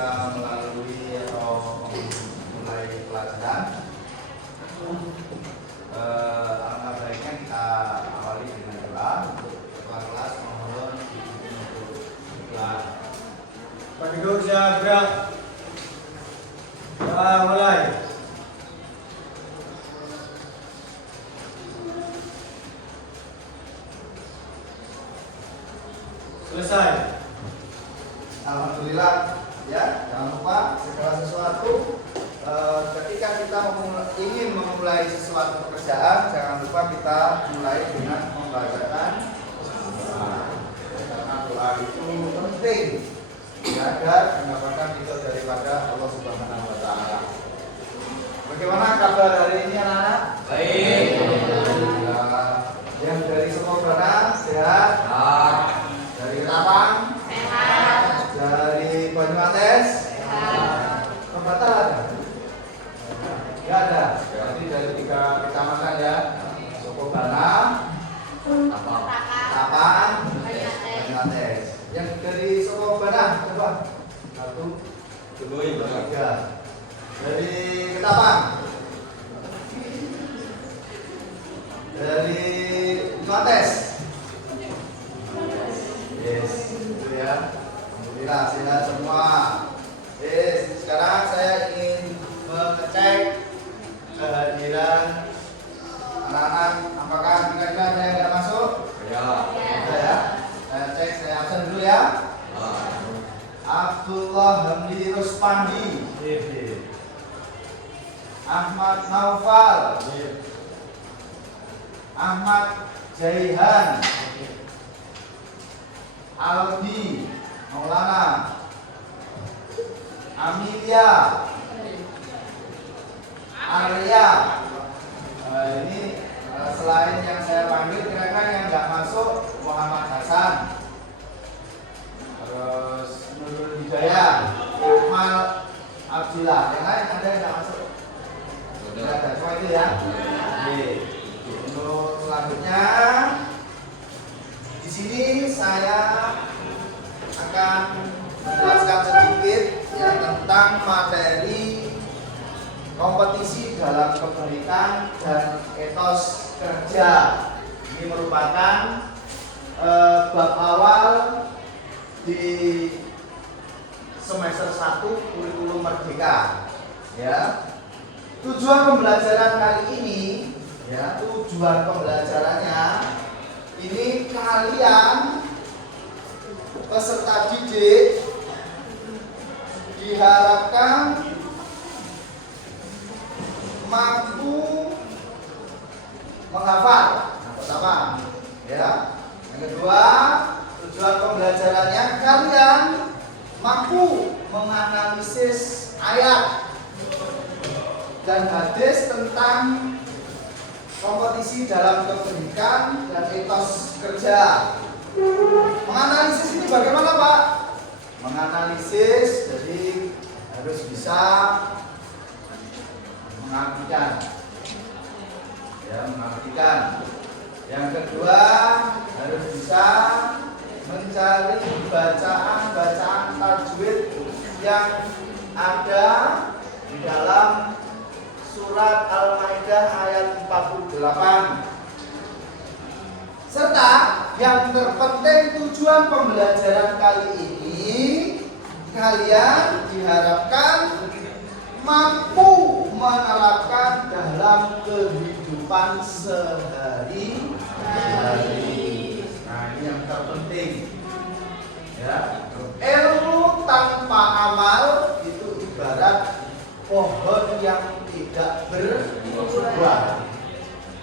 kita melalui atau mulai pelajaran, alangkah baiknya kita awali dengan doa untuk ketua kelas. Mohon dipimpin untuk doa. Pak Duduk siap gerak. Mulai. Selesai. Alhamdulillah, ya. Jangan lupa segala sesuatu ketika kita ingin memulai sesuatu pekerjaan, jangan lupa kita mulai dengan membacakan doa. Karena doa itu penting agar mendapatkan ridho daripada Allah Subhanahu wa Ta'ala. Bagaimana kabar hari ini anak-anak? Baik. Yang dari Semogana sehat? Dari Ketapang? Sehat. Dari Banyumates? Sehat. Kebatal ada? Enggak ada. Jadi dari 3 kecamatan ya. Sokobana, Ketapang, Banyumates. Yang dari Sokobana coba. 1, 2, 3. Dari Ketapang. Dari Banyumates. Yes, itu ya. Alhamdulillah sehat semua. Yes, sekarang saya ingin mengecek kehadiran anak-anak. Apakah kira-kira ada yang nggak masuk? Ya. Ada ya. Saya cek, saya absen dulu ya. Abdullah Hamdi Ruspandi. Ahmad Naufal. Ahmad Jaihan. Aldi Maulana, Amelia, Arya. Ini selain yang saya panggil, kira-kira yang nggak masuk Muhammad Hasan, terus Nurul Hidayah, Akmal Abdillah. Yang lain ada yang nggak masuk? Tidak ada, cuma itu ya. Oke. Untuk selanjutnya, di sini saya akan menjelaskan sedikit ya, tentang materi kompetisi dalam kebaikan dan etos kerja. Ini merupakan bab awal di semester 1 kurikulum Merdeka. Ya. Tujuan pembelajaran kali ini, ya, tujuan pembelajarannya ini kalian peserta didik diharapkan mampu menghafal. Yang pertama, ya. Yang kedua, tujuan pembelajarannya kalian mampu menganalisis ayat dan hadis tentang kompetisi dalam kependidikan dan etos kerja. Menganalisis ini bagaimana, Pak? Menganalisis jadi harus bisa mengartikan. Ya, mengartikan. Yang kedua, harus bisa mencari bacaan-bacaan tajwid yang ada di dalam surat Al-Maidah ayat 48. Serta yang terpenting tujuan pembelajaran kali ini kalian diharapkan mampu menerapkan dalam kehidupan sehari-hari. Nah, ini yang terpenting. Ya, ilmu tanpa amal itu ibarat pohon yang tidak berbuah.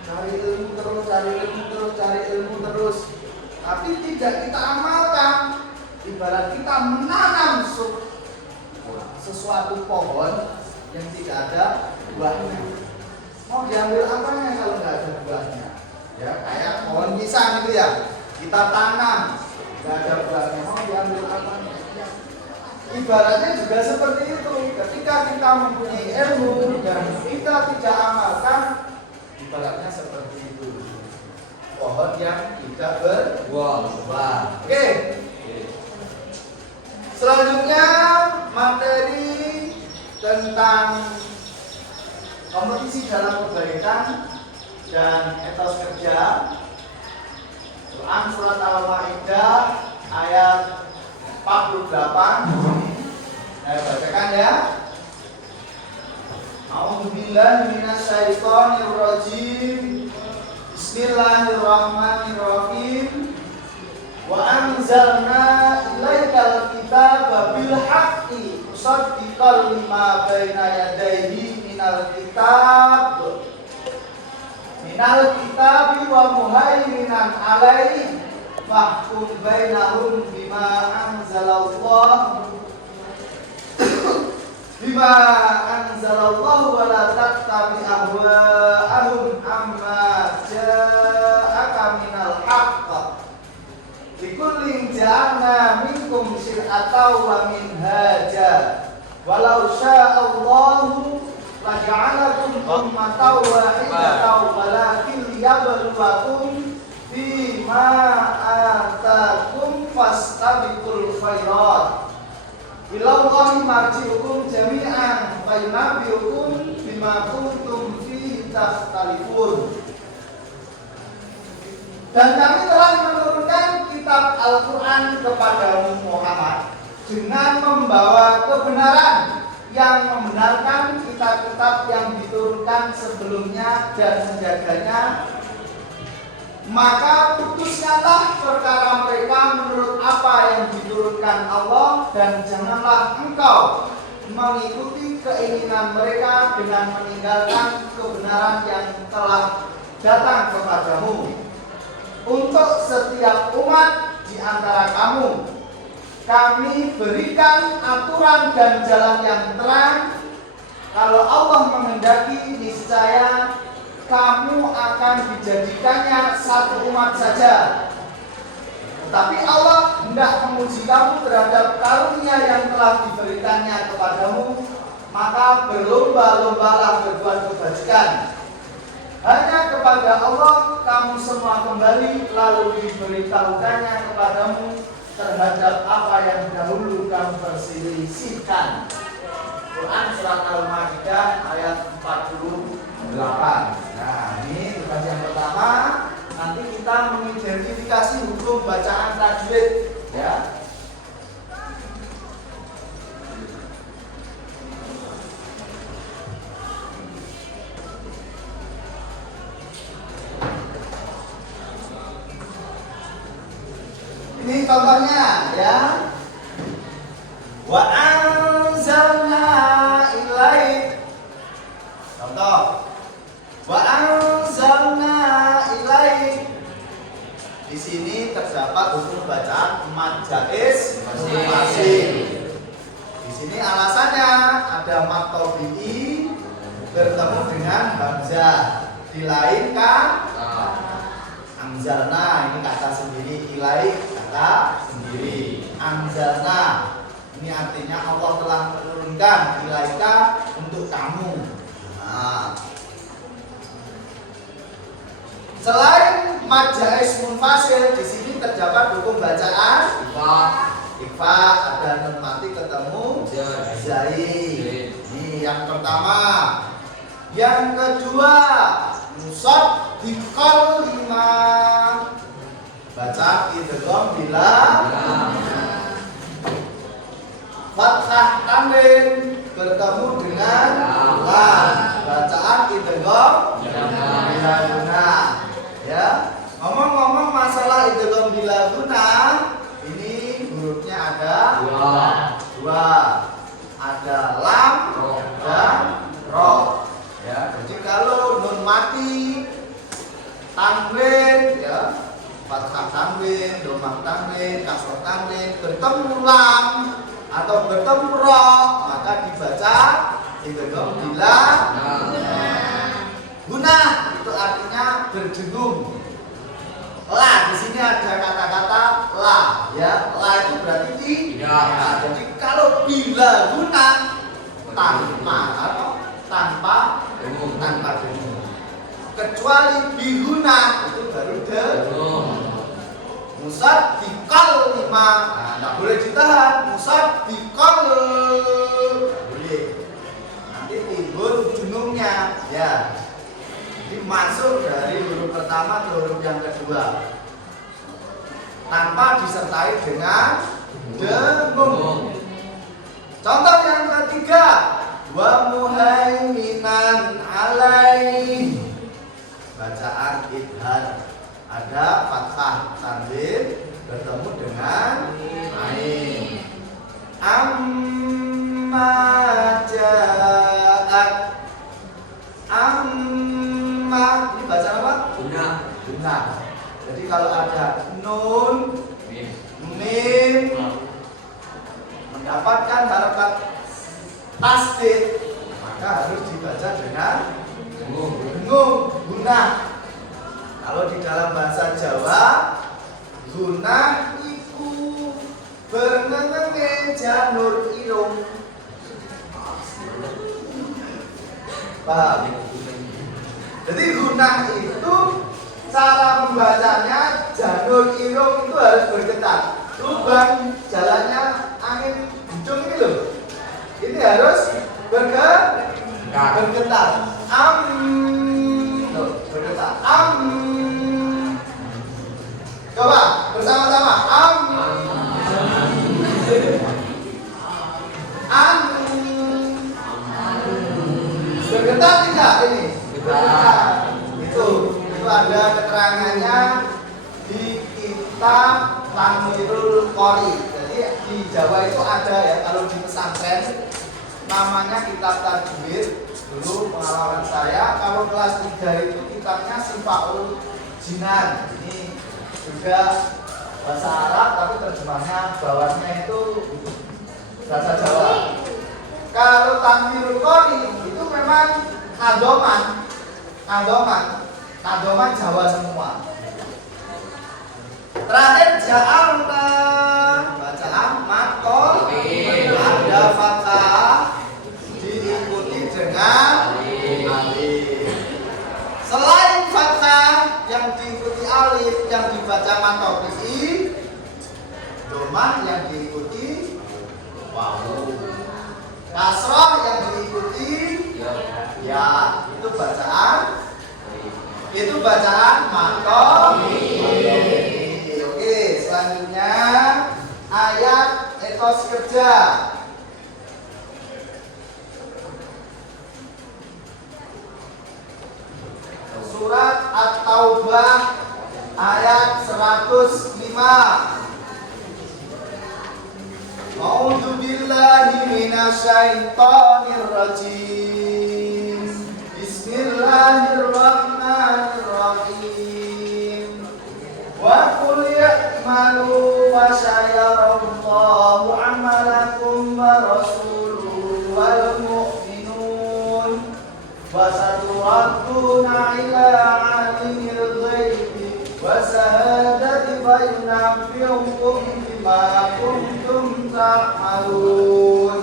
Cari ilmu terus, cari ilmu terus, cari ilmu terus, tapi tidak kita amalkan. Ibarat kita menanam sesuatu pohon yang tidak ada buahnya. Mau diambil apanya kalau nggak ada buahnya? Ya, kayak pohon pisang gitu ya. Kita tanam, nggak ada buahnya. Mau diambil apanya? Ibaratnya juga seperti itu. Ketika kita mempunyai ilmu dan kita tidak amalkan, ibaratnya seperti itu. Pohon yang tidak berbuah. Oke. Selanjutnya materi tentang kompetisi dalam kebaikan dan etos kerja. Quran surat Al-Maidah ayat 48. Saya bacakan ya. A'udzubillahi minasyaitonir rajim. Bismillahirrahmanirrahim. Wa anzalna ilaikal kitaba bil haqqi musaddiqan lima baina yadayhi minal kitabi wa muhaiminan alaihi fahkum bainahum bima anzalallahu wa la tattabi ahwa'ahum amma ja'aka minal haqq likullin ja'alna minkum syir'atan wa minhaja walau sya'allahu laja'alakum ummatan wahidatan walakin liyabluwakum bima atakum fastabiqul khairat ilallahi marji'ukum jami'an fayunabbi'ukum bima kuntum fihi takhtalifun. Dan kami telah menurunkan kitab Al-Quran kepadamu Muhammad dengan membawa kebenaran yang membenarkan kitab-kitab yang diturunkan sebelumnya dan menjaganya. Maka putuskanlah perkara mereka menurut apa yang diturunkan Allah, dan janganlah engkau mengikuti keinginan mereka dengan meninggalkan kebenaran yang telah datang kepadamu. Untuk setiap umat di antara kamu, kami berikan aturan dan jalan yang terang. Kalau Allah menghendaki, niscaya kamu akan dijadikannya satu umat saja. Tetapi Allah hendak menguji kamu terhadap karunia yang telah diberikannya kepadamu, maka berlomba-lombalah berbuat kebajikan. Hanya kepada Allah kamu semua kembali, lalu diberitahukannya kepadamu terhadap apa yang dahulu kamu perselisihkan. Quran surat Al-Maidah ayat 48. Nah, ini tugas yang pertama. Nanti kita mengidentifikasi hukum bacaan tajwid, ya. Ini contohnya ya. Wa anzalna ilaik. Contoh. Wa anzalna ilaik. Di sini terdapat hukum bacaan mad jaiz masing-masing. Di sini alasannya ada mad tabi'i bertemu dengan hamzah. Di lain kan anzalna, ini kata sendiri, ilaik kata sendiri. Anzalna ini artinya Allah telah menurunkan ilaika untuk kamu. Nah, selain mad jaiz munfasil, di sini terdapat hukum bacaan ikhfa, ada nun mati ketemu zaid. Ini yang pertama. Yang kedua, musaddiqal lima, baca idgham bila fathah tanwin bertemu dengan lam, bacaan idgham bila guna. Ya, ngomong-ngomong masalah idgham bila guna, ini hurufnya ada dua, ada lam dan ro. Ya, jadi kalau nun mati tanwin, ya, fathah tanwin, domah tanwin, kasroh tanwin bertemu lam atau bertemu ro, maka dibaca idgham bila guna. Itu artinya berdengung. La, di sini ada kata-kata la, ya. La itu berarti tidak. Nah, jadi kalau bila guna tanpa dengung. Kecuali bihuna itu baru dengung. Musaddiqal lima, nah, tidak boleh ditahan. Musaddiqal boleh. masuk dari huruf pertama ke huruf yang kedua tanpa disertai dengan dengung. Contoh yang ketiga, wa muhaiminan alaih. Bacaan idhar, ada fathah tanwin bertemu dengan ain. Amma ja'at. Amma ini baca apa? Guna. Jadi kalau ada nun, mim mendapatkan harakat tasdid, maka harus dibaca dengan dengung, guna. Kalau di dalam bahasa Jawa, guna iku bernengenge janur irung. Paham? Jadi guna itu cara membacanya, janur irung itu harus bergetar. Lubang jalannya angin hujung ini loh, ini harus bergetar. Bergetar. Coba bersama-sama. Bergetar tidak ini? Bergetar. Itu ada keterangannya di kitab Tanwirul Qori. Jadi di Jawa itu ada ya, kalau di pesantren namanya kitab tajwid. Dulu pengalaman saya, kalau kelas 3 itu kitabnya Sifaul Jinan. Ini juga bahasa Arab tapi terjemahnya bawahnya itu bahasa Jawa. Kalau Tanwirul Qori itu memang Nadoman Jawa semua. Terakhir ja'alna, bacaan makol, ada fathah diikuti dengan alif. Selain fathah yang diikuti alif yang dibaca matofi, domah yang diikuti wawu, kasroh yang diikuti ya, itu bacaan matofi. Oke, selanjutnya ayat etos kerja. Surat At-Taubah ayat 105. A'udzu billahi minasyaitonir rajim. Bismillahirrahmanirrahim. Wa qul ya'malu wa sayarallahu 'amalakum wa rasuluhu wal mu'minun. Wa saturadduna ila 'alimil ghaibi wa shahadati fa yunabbi'ukum bima kuntum ta'malun.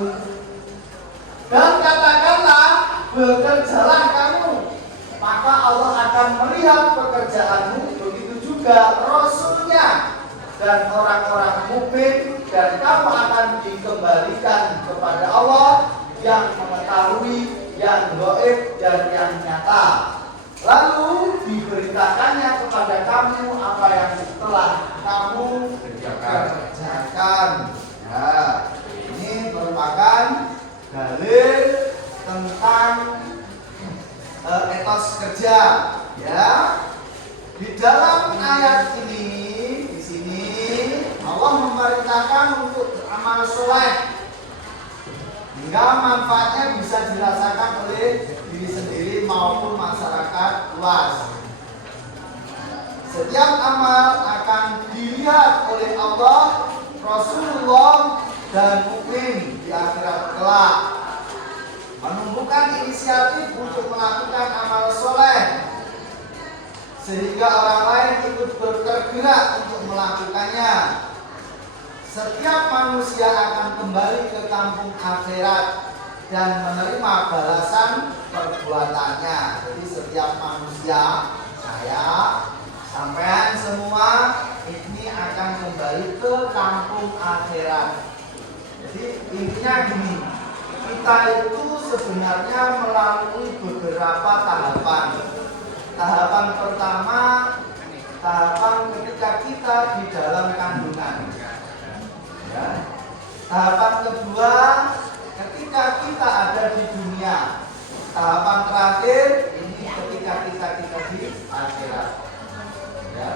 Dan katakanlah, bekerjalah kamu, maka Allah akan melihat pekerjaanmu, begitu juga Rasulnya dan orang-orang mukmin, dan kamu akan dikembalikan kepada Allah yang mengetahui yang gaib dan yang nyata. Lalu diberitakannya kepada kamu apa yang telah kamu kerjakan. Ya, ini merupakan dalil tentang etos kerja. Ya, di dalam ayat ini, di sini Allah memerintahkan untuk beramal soleh hingga manfaatnya bisa dirasakan oleh diri sendiri maupun masyarakat luas. Setiap amal akan dilihat oleh Allah, Rasulullah, dan mukmin di akhirat kelak. Menumbuhkan inisiatif untuk melakukan amal soleh sehingga orang lain ikut bergerak untuk melakukannya. Setiap manusia akan kembali ke kampung akhirat dan menerima balasan perbuatannya. Jadi setiap manusia, saya, sampean semua ini akan kembali ke kampung akhirat. Jadi intinya gini, kita itu sebenarnya melalui beberapa tahapan. tahapan pertama, tahapan ketika kita di dalam kandungan. Ya. Tahapan kedua, ketika kita ada di dunia. Tahapan terakhir ini ketika kita di akhirat. Ya.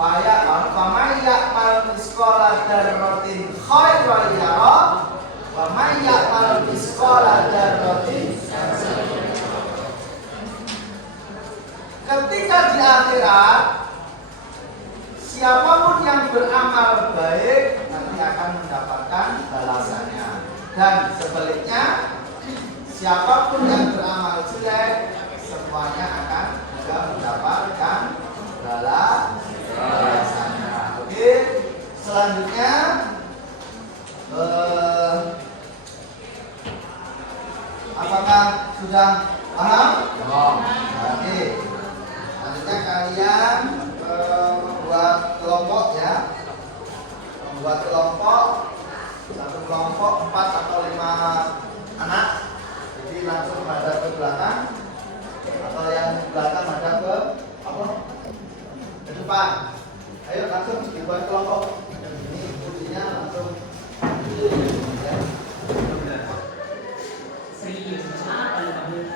Faman ya'mal misqala dzarratin khairan yarah wa man ya'mal misqala dzarratin syarran. Ketika di akhirat, siapapun yang beramal baik nanti akan mendapatkan balasannya, dan sebaliknya siapapun yang beramal jelek semuanya akan juga mendapatkan balasannya. Oke, selanjutnya apakah sudah paham? Oke, selanjutnya kalian membuat kelompok ya, membuat kelompok, satu kelompok 4 atau 5 anak. Jadi langsung menghadap ke belakang, atau yang di belakang menghadap ke apa? Ke depan. Ayo langsung dibuat kelompok. Ini kuncinya langsung. Ya. Serius, apa yang kamu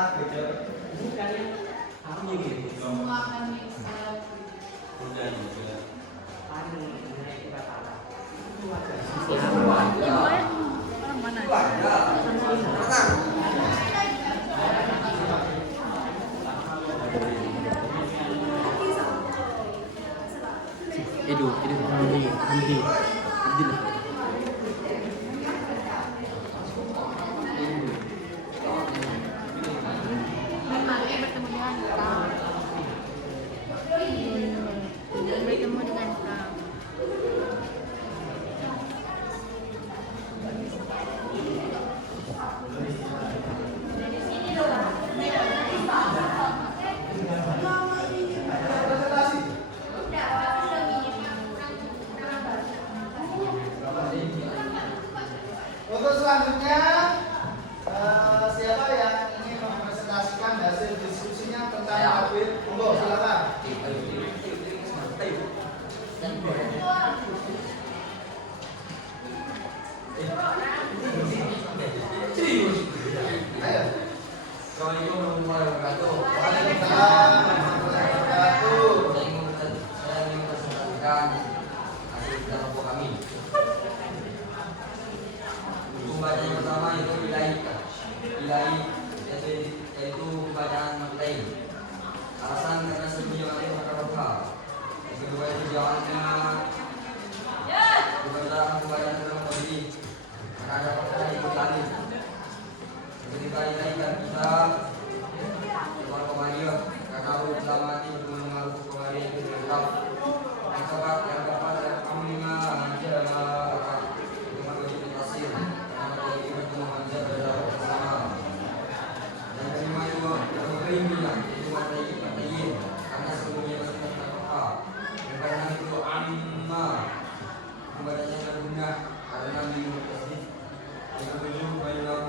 Gitu. bukannya aku gini Semua kami udah juga paling naik berapa itu ada Itu Hamdi bertemu dengan kau. Bertemu dengan kau. Presentasi. Untuk selanjutnya, siapa yang ingin mempresentasikan hasil diskusinya tentang Nabil? Monggo, silakan. Ayo. Assalamualaikum warahmatullahi wabarakatuh. Waalaikumsalam warahmatullahi wabarakatuh. Saya ingin mempresentasikan hasil kelompok kami. Pembacaan yang pertama itu ilahi, yaitu bacaan matlain. Alasan karena sebelumnya kami berkata. Yang kedua itu jawabannya pembacaan dalam kondisi karena ada fakta yang berlalu. Ketika dinaikkan kita keluar Komariah karena aku telah mati bertemu dengan aku Komariah itu lengkap. Yang keempat kami lima Hamzah adalah itu maklum tasir karena kami bertemu Hamzah adalah bersama. Yang kelima itu berkeinginan itu matayin karena sebelumnya bertemu apa. Yang keenam itu amma membacanya berguna karena minum tasir. Yang ketujuh bayilah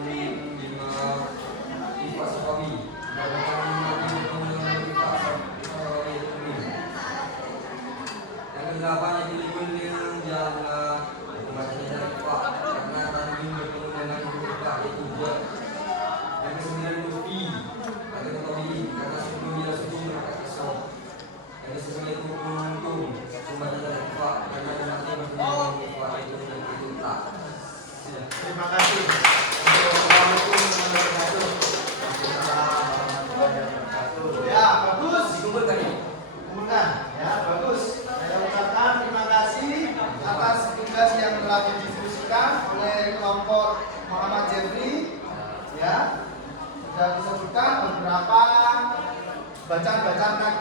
yang kedelapan yang diliput dengan jalan membacanya dari Pak karena tanwin bertemu dengan huruf Pak itu juga. Yang kesembilan itu I atau ketahui karena sebelum dia sebelum maka kesal. Yang kesembilan itu untung membacanya dari Pak karena nanti bertemu dengan huruf Pak itu dan itu tak. Terima kasih. Assalamualaikum warahmatullahi wabarakatuh. Ya, bagus. Dikumpulkan ya. Kumpulkan. Ya, bagus. Saya ucapkan terima kasih atas tugas yang telah didiskusikan oleh kelompok Muhammad Jeffrey. Ya, sudah disebutkan beberapa bacaan-bacaan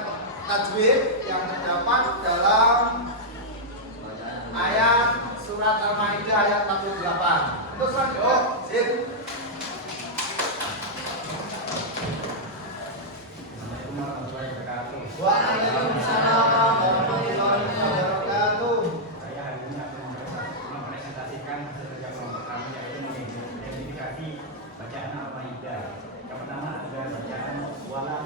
tajwid yang terdapat dalam ayat surat Al-Maidah ayat 48. Terus lanjut. Sip. Waalaikumsalam warahmatullahi wabarakatuh. Saya hari ini akan mempresentasikan hasil kerja kelompok kami, yaitu mengidentifikasi bacaan Al-Maidah. Yang pertama ada bacaan wala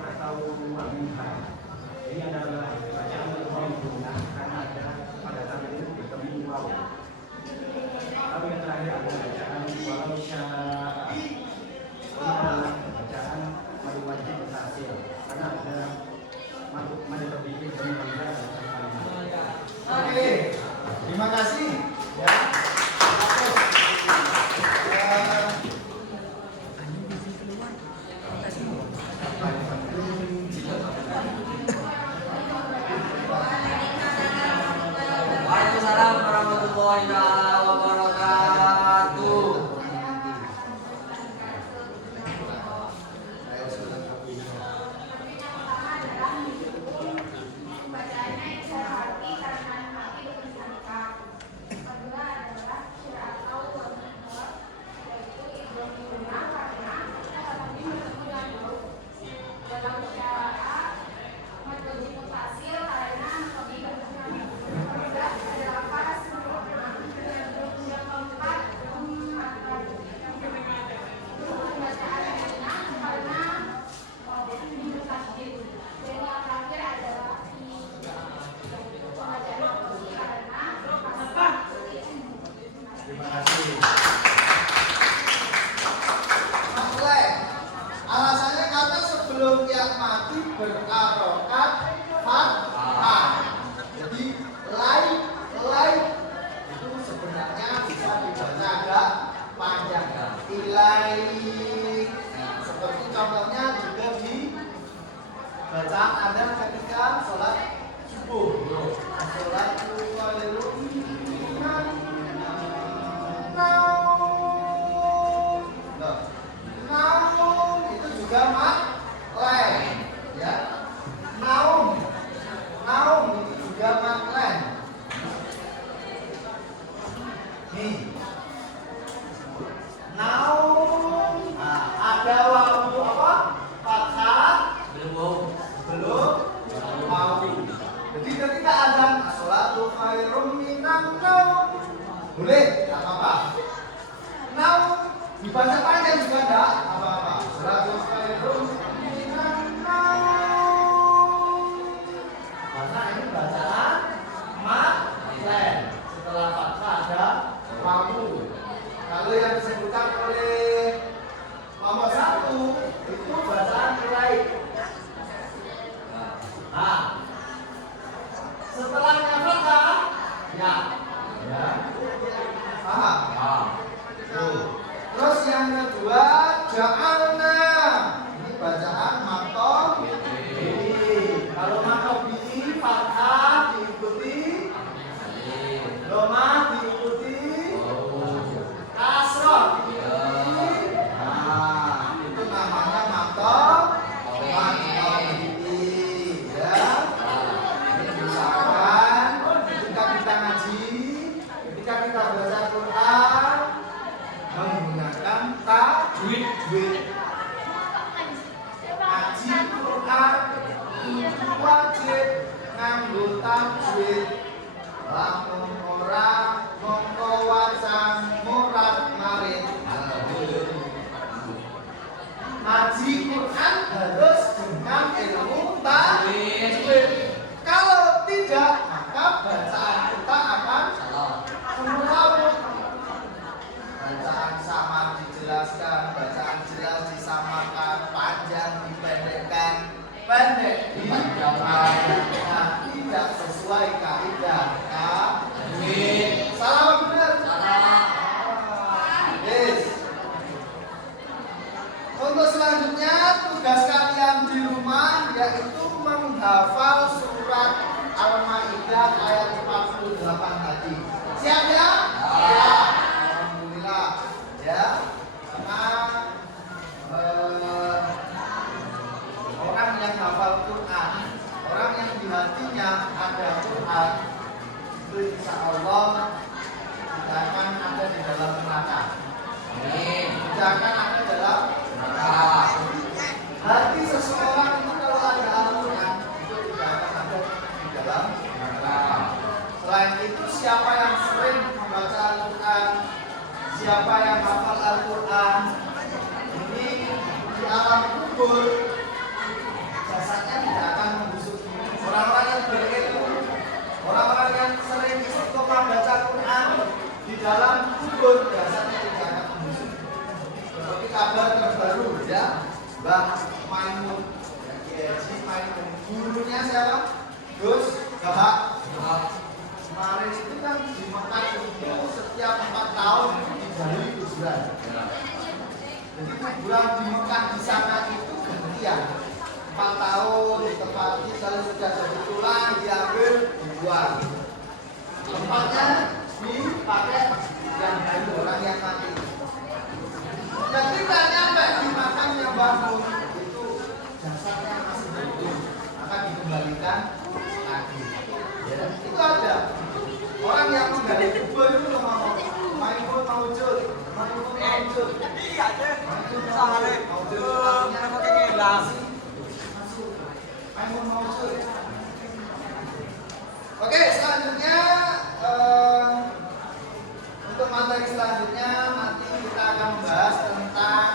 atau al-minhaj. Ini adalah bacaan yang digunakan karena ada pada tangan itu bertemu waw. Lalu yang terakhir adalah bacaan walau syaa. Ini adalah bacaan madu wajib berhasil karena ada madu terpikir dari bangsa dan kalimat. Oke, terima kasih ya. Waalaikumsalam warahmatullahi wabarakatuh. Terima kasih. Mulai. Alasannya karena sebelum yang mati berarokat fathah. Jadi lai itu sebenarnya bisa dibaca agak panjang. Ilai. Nah, seperti contohnya juga di bacaan ada ketika sholat subuh. Sholat naum itu juga maklen ya. Naum itu juga maklen. Nih naum, nah, ada wawu apa? Fathah belum wawu. Jadi ketika azan sholatu khairum minan naum boleh, tak apa-apa. Naum dibaca panjang juga enggak apa-apa. Sholatu khairum minan naum. Karena ini bacaan maklen. Setelah fathah ada wawu. Kalau yang disebutkan oleh nomor 1 itu bacaan mulai. Nah, setelahnya fathah ya. Paham? Terus yang kedua ja'alna. Ini bacaan makom bihi. Kalau makom bihi fathah diikuti dhamma diikuti kasrah diikuti. Nah, itu namanya makom bihi ya. Ini misalkan ketika kita ngaji, ketika kita baca Quran menggunakan tajwid. Ngaji Quran itu wajib nganggo tajwid. Lamun ora mongko wacan murad marit. Ngaji Quran harus dengan ilmu tajwid. Kalau tidak, maka bacaan kita akan salah. Bacaan samar dijelaskan, bacaan jelas disamakan, panjang dipendekkan, pendek dipanjangkan. Nah, tidak sesuai kaidah tajwid. Salah benar? Salah. Yes. Untuk selanjutnya tugas kalian di rumah yaitu menghafal surat Al-Maidah ayat 48 tadi. Siap ya? Ya. Alhamdulillah. Ya. Karena orang yang hafal Quran, orang yang di hatinya ada Quran, itu insya Allah tidak akan ada di dalam neraka. Tidak akan ada dalam neraka. Hati seseorang itu kalau ada Al-Quran itu tidak akan ada di dalam neraka. Selain itu siapa yang sering membaca Al-Quran, siapa yang hafal Al-Quran, ini di alam kubur gurunya siapa? Gus Bahak. Bahak. Kemarin itu kan di Mekah itu setiap 4 tahun digali kuburan. Jadi kuburan di Mekah di sana itu gantian. 4 tahun ditempati, kalau sudah jadi tulang diambil dibuang. Tempatnya dipakai yang dari orang yang mati. Ketika nyampe di makamnya bangun itu jasadnya masih hidup, maka dikembalikan lagi. Ya, itu ada orang yang menggali kubur itu ngomong Maimun maujud, Maimun maujud. Iya deh. Sehari maujud. Kenapa kayak ngelang? Maimun maujud. Oke, selanjutnya untuk materi selanjutnya nanti kita akan membahas tentang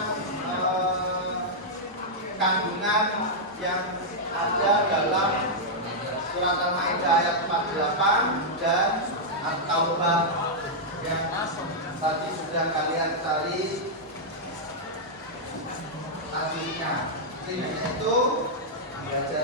kandungan yang ada dalam surat Al-Maidah ayat 48 dan At-Taubah yang tadi sudah kalian cari hadisnya. Ini itu belajar